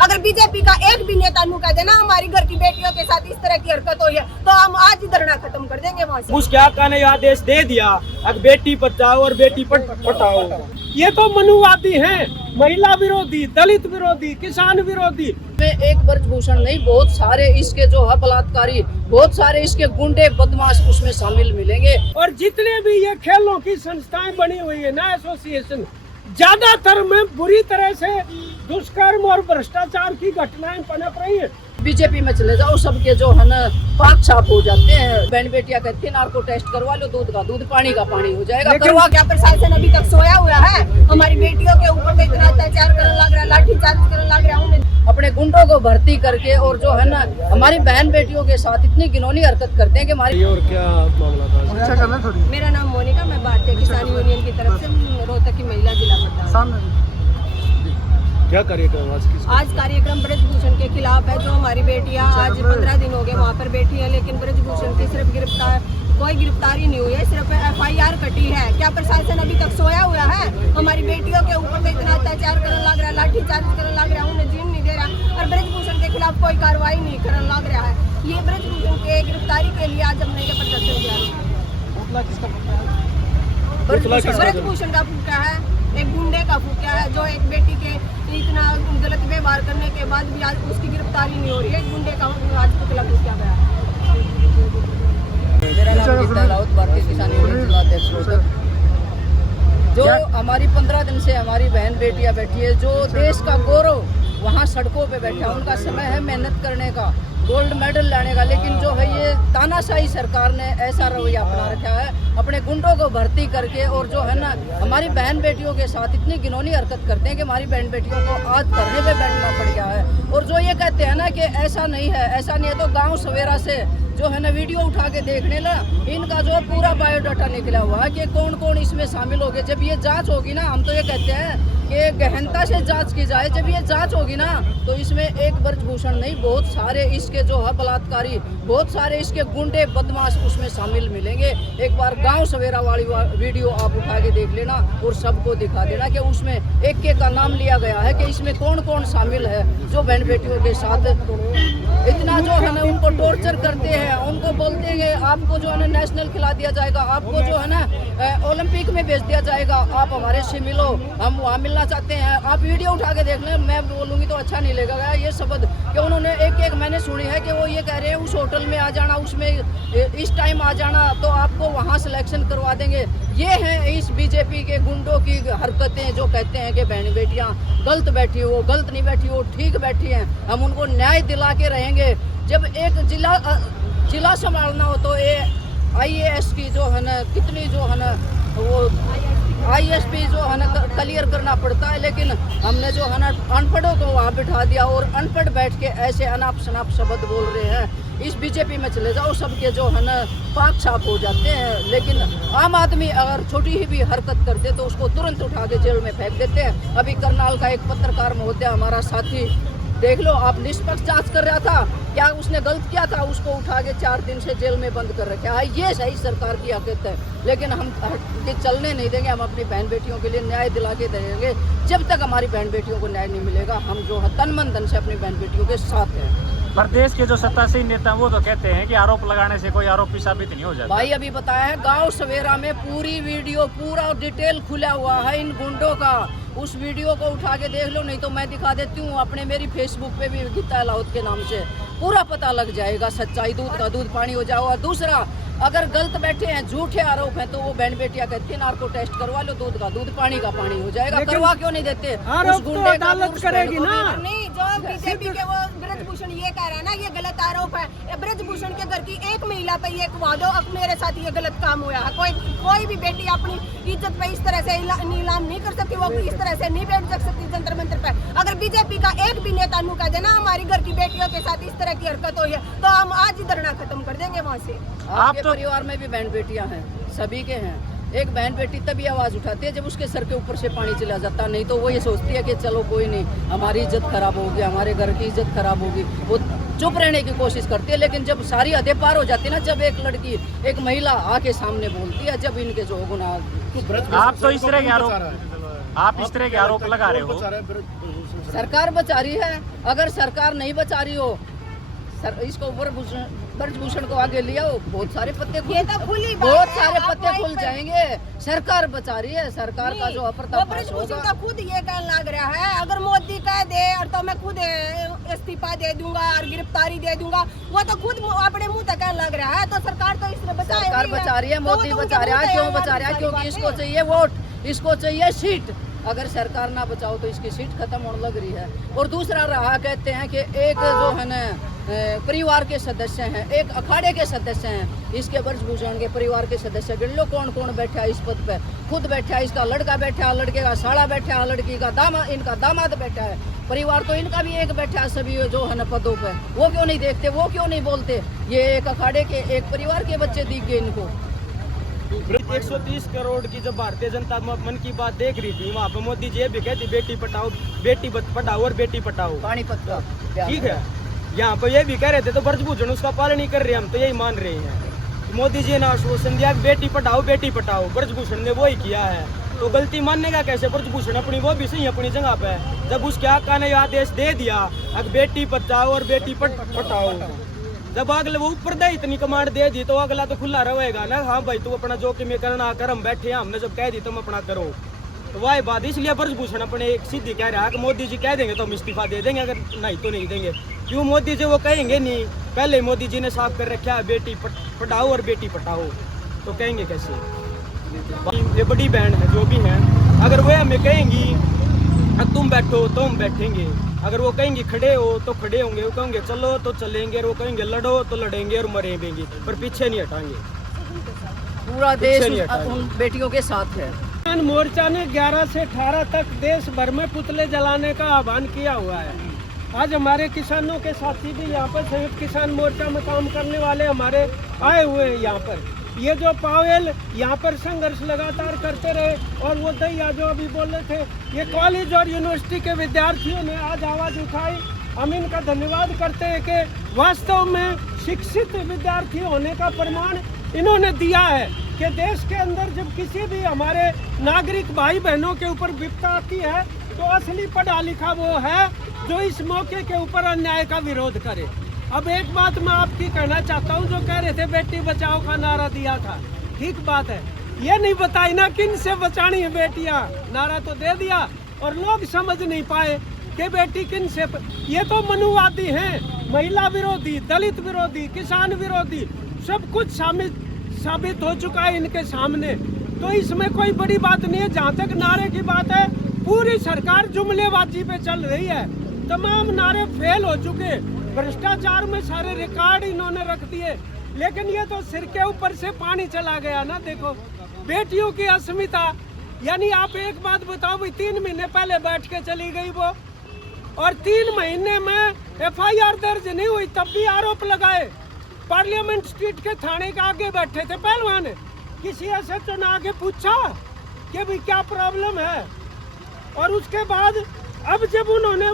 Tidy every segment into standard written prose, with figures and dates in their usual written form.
अगर बीजेपी का एक भी नेता नु कह देना हमारी घर की बेटियों के साथ इस तरह की हरकत हुई है तो हम आज ही धरना खत्म कर देंगे वहाँ से। उसके आका ने आदेश दे दिया अब बेटी बचाओ और बेटी पढ़ाओ। ये तो मनुवादी हैं, महिला विरोधी, दलित विरोधी, किसान विरोधी। में एक ब्रजभूषण नहीं, बहुत सारे इसके जो है बलात्कारी, बहुत सारे इसके गुंडे बदमाश उसमें शामिल मिलेंगे। और जितने भी ये खेलों की संस्थाएं बनी हुई है ना, एसोसिएशन, ज्यादातर में बुरी तरह से दुष्कर्म और भ्रष्टाचार की घटनाएं पनप रही है। बीजेपी में चले जाओ, सबके जो है ना पाक छाप हो जाते हैं। बहन बेटियां कहती हैं नार्को टेस्ट करवा लो, दूध का दूध, पानी का पानी हो जाएगा। करवा क्या प्रशासन अभी तक सोया हुआ है? हमारी बेटियों के ऊपर तो इतना अत्याचार करने लग रहा है, लाठीचार्ज करने लग रहा है। उन्हें अपने गुंडों को भर्ती करके और जो है ना हमारी बहन बेटियों के साथ इतनी घिनौनी हरकत करते हैं कि हमारी। और क्या मामला था? मेरा नाम मोनिका, मैं भारतीय किसान यूनियन की तरफ से रोहतक की महिला जिला प्रधान। क्या कार्यक्रम आज कार्यक्रम ब्रजभूषण के खिलाफ है। जो हमारी बेटियां आज 15 दिन हो गए वहाँ पर बैठी है, लेकिन ब्रजभूषण की सिर्फ कोई गिरफ्तारी नहीं हुई है, सिर्फ FIR कटी है। क्या प्रशासन अभी तक सोया हुआ है? हमारी बेटियों के ऊपर तो इतना अत्याचार करने लग रहा है, लाठीचार्ज करने लग रहा है, उन्हें जीवन नहीं दे रहा और ब्रजभूषण के खिलाफ कोई कार्रवाई नहीं करने लग रहा है। ये ब्रजभूषण के गिरफ्तारी के लिए आज हमने ये प्रदर्शन किया। ब्रजभूषण का फूका है, एक गुंडे का फूका है जो एक बेटी के इतना गलत व्यवहार करने के बाद भी आज उसकी गिरफ्तारी नहीं हो रही है। गुंडे का आज पुतला फूका गया है। मेरा नाम गीता राउत, भारतीय किसान यूनियन जिला अध्यक्ष रोहतक। जो हमारी 15 दिन से हमारी बहन बेटियां बैठी है, जो देश का गौरव वहाँ सड़कों पे बैठा है, उनका समय है मेहनत करने का, गोल्ड मेडल लाने का। लेकिन जो है ये तानाशाही सरकार ने ऐसा रवैया अपना रखा है, अपने गुंडों को भर्ती करके और जो है ना हमारी बहन बेटियों के साथ इतनी घिनौनी हरकत करते हैं कि हमारी बहन बेटियों को आज धरने पे बैठना पड़ गया है। और जो ये कहते हैं ना कि ऐसा नहीं है, ऐसा नहीं है, तो गाँव सवेरा से जो है ना वीडियो उठा के देखने ला, इनका जो पूरा बायोडाटा निकला हुआ है कि कौन कौन इसमें शामिल हो गए। जब ये जांच होगी ना, हम तो ये कहते हैं कि गहनता से जांच की जाए। जब ये जांच होगी ना तो इसमें एक ब्रजभूषण नहीं, बहुत सारे इसके जो है बलात्कारी, बहुत सारे इसके गुंडे बदमाश उसमें शामिल मिलेंगे। एक बार गांव सवेरा वाली वीडियो आप उठा के देख लेना और सबको दिखा देना कि उसमें एक का नाम लिया गया है कि इसमें कौन कौन शामिल है जो बहन बेटियों के साथ इतना जो है ना उनको टॉर्चर करते हैं। उनको बोलते हैं आपको जो है ना नेशनल खिला दिया जाएगा, आपको जो है ना ओलंपिक में भेज दिया जाएगा, आप हमारे से मिलो, हम वहाँ मिलना चाहते हैं। आप वीडियो उठा के देख लें, मैं बोलूँगी तो अच्छा नहीं लगेगा ये शब्द कि उन्होंने एक मैंने सुनी है कि वो ये कह रहे हैं उस होटल में आ जाना, उसमें इस टाइम आ जाना तो आपको वहाँ सिलेक्शन करवा देंगे। ये है इस बीजेपी के गुंडों की हरकतें, जो कहते हैं कि बहन बेटियाँ गलत बैठी हो, गलत नहीं बैठी हो, ठीक बैठी हैं, हम उनको न्याय दिला के रहेंगे। जब एक जिला संभालना हो तो ये IAS की जो है ना कितनी जो है ना वो ISP जो है ना क्लियर करना पड़ता है, लेकिन हमने जो है ना अनपढ़ों को वहाँ बिठा दिया और अनपढ़ बैठ के ऐसे अनाप शनाप शब्द बोल रहे हैं। इस बीजेपी में चले जाओ, सबके जो है ना पाक छाप हो जाते हैं। लेकिन आम आदमी अगर छोटी ही भी हरकत कर दे तो उसको तुरंत उठा के जेल में फेंक देते हैं। अभी करनाल का एक पत्रकार महोदय हमारा साथी, देख लो आप, निष्पक्ष जांच कर रहा था, क्या उसने गलत किया था, उसको उठा के 4 दिन से जेल में बंद कर रखा है। ये सही सरकार की हकीकत है, लेकिन हम ये चलने नहीं देंगे। हम अपनी बहन बेटियों के लिए न्याय दिला के देंगे। जब तक हमारी बहन बेटियों को न्याय नहीं मिलेगा, हम जो है तन मन धन से अपनी बहन बेटियों के साथ हैं। प्रदेश के जो सत्तासीन नेता वो तो कहते हैं कि आरोप लगाने से कोई आरोपी साबित नहीं हो जाता। भाई अभी बताया है, गांव सवेरा में पूरी वीडियो, पूरा डिटेल खुला हुआ है इन गुंडों का। उस वीडियो को उठा के देख लो, नहीं तो मैं दिखा देती हूँ अपने, मेरी फेसबुक पे भी गीता राउत के नाम से पूरा पता लग जाएगा। सच्चाई दूध का दूध पानी हो जाएगा। दूसरा, अगर गलत बैठे हैं, झूठे आरोप हैं, तो वो बहन बेटियां कहती है नार्को टेस्ट करवा लो, दूध का दूध पानी का पानी हो जाएगा। करवा क्यों नहीं देते? उस गुंडे का करेगी ना। नहीं, जो बीजेपी के वो ब्रजभूषण ये कह रहा है ना, ये गलत आरोप है। ब्रजभूषण के घर की एक महिला पे ये वादो अब मेरे साथ ये गलत काम हुआ है। कोई भी बेटी अपनी इज्जत पे इस तरह से नीलाम नहीं कर सकती, वो इस तरह से नहीं बैठ सकती जंतर मंतर पे। अगर बीजेपी का एक भी नेता नु कह देना हमारी घर की बेटियों के साथ इस तरह की हरकत हुई है तो हम आज ही धरना खत्म कर देंगे वहाँ से। आपके परिवार में भी बहन बेटियां हैं, सभी के हैं। एक बहन बेटी तभी आवाज उठाती है जब उसके सर के ऊपर से पानी चला जाता, नहीं तो वो ये सोचती है कि चलो कोई नहीं, हमारी इज्जत खराब होगी, हमारे घर की इज्जत खराब होगी, वो चुप रहने की कोशिश करती है। लेकिन जब सारी हदें पार हो जाती है ना, जब एक लड़की, एक महिला आके सामने बोलती है, जब इनके जो गुनाह। आप तो इस तरह के आरोप लगा रहे हो। सरकार बचा रही है। अगर सरकार नहीं बचा रही हो, इसको ब्रजभूषण को आगे लिया हो, बहुत सारे पत्ते ये तो खुली बात बहुत है, सारे आप पत्ते वहीं खुल पे- जाएंगे। सरकार बचा रही है, सरकार का जो अपर्दाफाश ब्रजभूषण होगा। का खुद ये कहने लग रहा है, अगर मोदी कह दे और तो मैं खुद इस्तीफा दे दूंगा और गिरफ्तारी दे दूंगा, वो तो खुद अपने मुंह तक कहने लग रहा है। तो सरकार तो इसमें सरकार बचा रही है, मोदी बचा रहा है। क्यों बचा रहा है? क्योंकि इसको चाहिए वोट, इसको चाहिए सीट। अगर सरकार ना बचाओ तो इसकी सीट खत्म होने लग रही है। और दूसरा रहा, कहते हैं कि एक जो है ना परिवार के सदस्य हैं, एक अखाड़े के सदस्य हैं। इसके ब्रजभूषण के परिवार के सदस्य गिन लो कौन कौन बैठा है इस पद पे। खुद बैठा है, इसका लड़का बैठा है, लड़के का साला बैठा है, लड़की का दामाद, इनका दामाद बैठा है। परिवार तो इनका भी एक बैठा है, सभी जो है ना पदों पे। वो क्यों नहीं देखते, वो क्यों नहीं बोलते? ये एक अखाड़े के, एक परिवार के बच्चे दिख गए इनको। 130 करोड़ की जब भारतीय जनता मन की बात देख रही थी, वहाँ पे मोदी जी भी कहती बेटी पढ़ाओ, बेटी पढ़ाओ और बेटी पढ़ाओ। पानीपत का ठीक है, यहाँ पे ये भी कह रहे थे, तो ब्रजभूषण उसका पालन नहीं कर रहे, हम तो यही मान रहे हैं। मोदी जी ने आश्वासन दिया बेटी पढ़ाओ बेटी पढ़ाओ, ब्रजभूषण ने वही किया है। तो गलती मानने का कैसे? ब्रजभूषण अपनी वो भी सही अपनी जगह पे, जब उसके आका ने आदेश दे दिया अब बेटी बचाओ और बेटी पढ़ाओ, जब अगले वो ऊपर दे इतनी कमांड दे दी तो अगला तो खुला रहेगा ना। हाँ भाई तू अपना जो कि मैं करना कर, हम बैठे हैं, हमने जब कह दी तुम अपना करो, तो वही बात। इसलिए ब्रजभूषण अपने एक सीधी कह रहा है कि मोदी जी कह देंगे तो हम इस्तीफा दे देंगे, अगर नहीं तो नहीं देंगे। क्यों मोदी जी वो कहेंगे नहीं? पहले मोदी जी ने साफ कर रखा है बेटी पढ़ाओ और बेटी पढ़ाओ, तो कहेंगे कैसे? ये बड़ी बहन है जो भी है, अगर वो हमें कहेंगी तुम बैठो तो हम बैठेंगे, अगर वो कहेंगे खड़े हो तो खड़े होंगे, वो कहेंगे चलो तो चलेंगे, और वो कहेंगे लड़ो तो लड़ेंगे और मरेंगे, पर पीछे नहीं हटाएंगे। पूरा देश उन बेटियों के साथ है। किसान मोर्चा ने 11 से 18 तक देश भर में पुतले जलाने का आह्वान किया हुआ है। आज हमारे किसानों के साथी भी यहाँ पर संयुक्त किसान मोर्चा में काम करने वाले हमारे आए हुए हैं यहाँ पर। ये जो पावेल यहाँ पर संघर्ष लगातार करते रहे, और वो दैया जो अभी बोल रहे थे, ये कॉलेज और यूनिवर्सिटी के विद्यार्थियों ने आज आवाज़ उठाई। हम इनका धन्यवाद करते हैं कि वास्तव में शिक्षित विद्यार्थी होने का प्रमाण इन्होंने दिया है कि देश के अंदर जब किसी भी हमारे नागरिक भाई बहनों के ऊपर विपदा आती है तो असली पढ़ा लिखा वो है जो इस मौके के ऊपर अन्याय का विरोध करे। अब एक बात मैं आपकी कहना चाहता हूँ, जो कह रहे थे बेटी बचाओ का नारा दिया था, ठीक बात है, ये नहीं बताई ना किन से बचानी है बेटियाँ। नारा तो दे दिया और लोग समझ नहीं पाए कि बेटी किन से। ये तो मनुवादी हैं, महिला विरोधी, दलित विरोधी, किसान विरोधी, सब कुछ साबित हो चुका है इनके सामने। तो इसमें कोई बड़ी बात नहीं है। जहाँ तक नारे की बात है, पूरी सरकार जुमलेबाजी पे चल रही है, तमाम नारे फेल हो चुके, भ्रष्टाचार में सारे रिकॉर्ड इन्होंने रख दिए। लेकिन ये तो सिर के ऊपर से पानी चला गया ना। देखो बेटियों की अस्मिता, यानी आप एक बात बताओ भाई, 3 महीने पहले बैठ के चली गई वो, और 3 महीने में FIR दर्ज नहीं हुई, तब भी आरोप लगाए। पार्लियामेंट स्ट्रीट के थाने के आगे बैठे थे पहलवान, किसी SHO ने आगे पूछा कि भाई क्या प्रॉब्लम है। और उसके बाद अब जब उन्होंने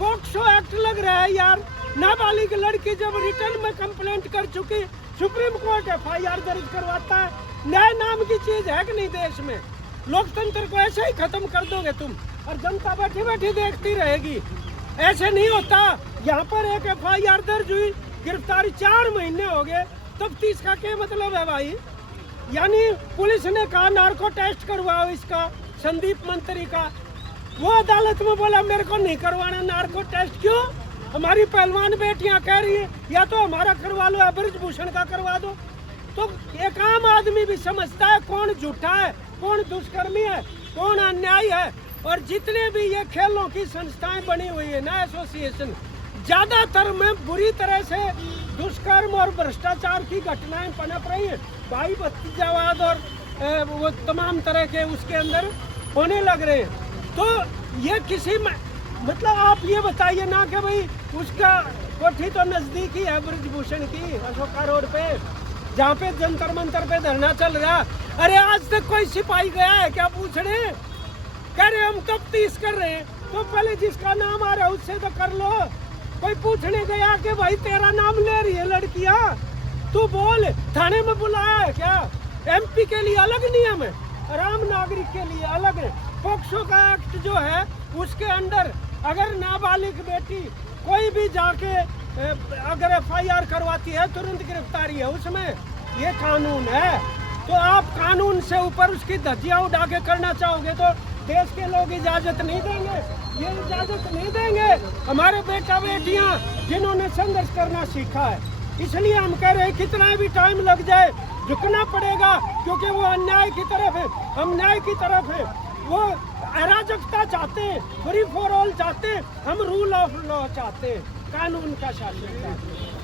पॉक्सो एक्ट लग रहा है यार, नाबालिग लड़की जब रिटर्न में कंप्लेंट कर चुकी, सुप्रीम कोर्ट FIR दर्ज करवाता है। न्याय नाम की चीज है कि नहीं देश में? लोकतंत्र को ऐसे ही खत्म कर दोगे तुम, और जनता बैठी बैठी देखती रहेगी? ऐसे नहीं होता। यहाँ पर एक FIR दर्ज हुई, गिरफ्तारी 4 महीने हो गए, तफ्तीश का क्या मतलब है भाई? यानी पुलिस ने कहा नार्को टेस्ट करवाओ इसका, संदीप मंत्री का, वो अदालत में बोला मेरे को नहीं करवाना नार्को टेस्ट। क्यों? हमारी पहलवान बेटियां कह रही है या तो हमारा करवा लो या ब्रजभूषण का करवा दो। तो एक आम आदमी भी समझता है कौन झूठा है, कौन दुष्कर्मी है, कौन अन्यायी है। और जितने भी ये खेलों की संस्थाएं बनी हुई है ना, एसोसिएशन, ज्यादातर में बुरी तरह से दुष्कर्म और भ्रष्टाचार की घटनाएं पनप रही है। भाई भतीजावाद और वो तमाम तरह के उसके अंदर होने लग रहे हैं। तो ये किसी में मतलब आप ये बताइए ना कि भाई उसका कोठी तो नजदीक ही है ब्रजभूषण की, अशोका रोड पे, जहाँ पे जंतर मंतर पे धरना चल रहा। अरे आज तक कोई सिपाही गया है क्या पूछने? कह रहे हम तफ्तीश कर रहे हैं, तो पहले जिसका नाम आ रहा है उससे तो कर लो। कोई पूछने गया कि भाई तेरा नाम ले रही है लड़कियां, तू बोल, थाने में बुलाया है क्या? MP के लिए अलग नियम है, आम नागरिक के लिए अलग है। पॉक्सो का एक्ट जो है उसके अंडर अगर नाबालिग बेटी कोई भी जाके अगर FIR करवाती है तुरंत गिरफ्तारी है उसमें, ये कानून है। तो आप कानून से ऊपर उसकी धज्जियां उड़ा के करना चाहोगे तो देश के लोग इजाजत नहीं देंगे, ये इजाजत नहीं देंगे। हमारे बेटा बेटियां जिन्होंने संघर्ष करना सीखा है, इसलिए हम कह रहे हैं कितना भी टाइम लग जाए झुकना पड़ेगा, क्योंकि वो अन्याय की तरफ है, हम न्याय की तरफ है। वो अराजकता चाहते हैं, फ्री फॉर ऑल चाहते हैं, हम रूल ऑफ लॉ चाहते हैं, कानून का शासन चाहते हैं।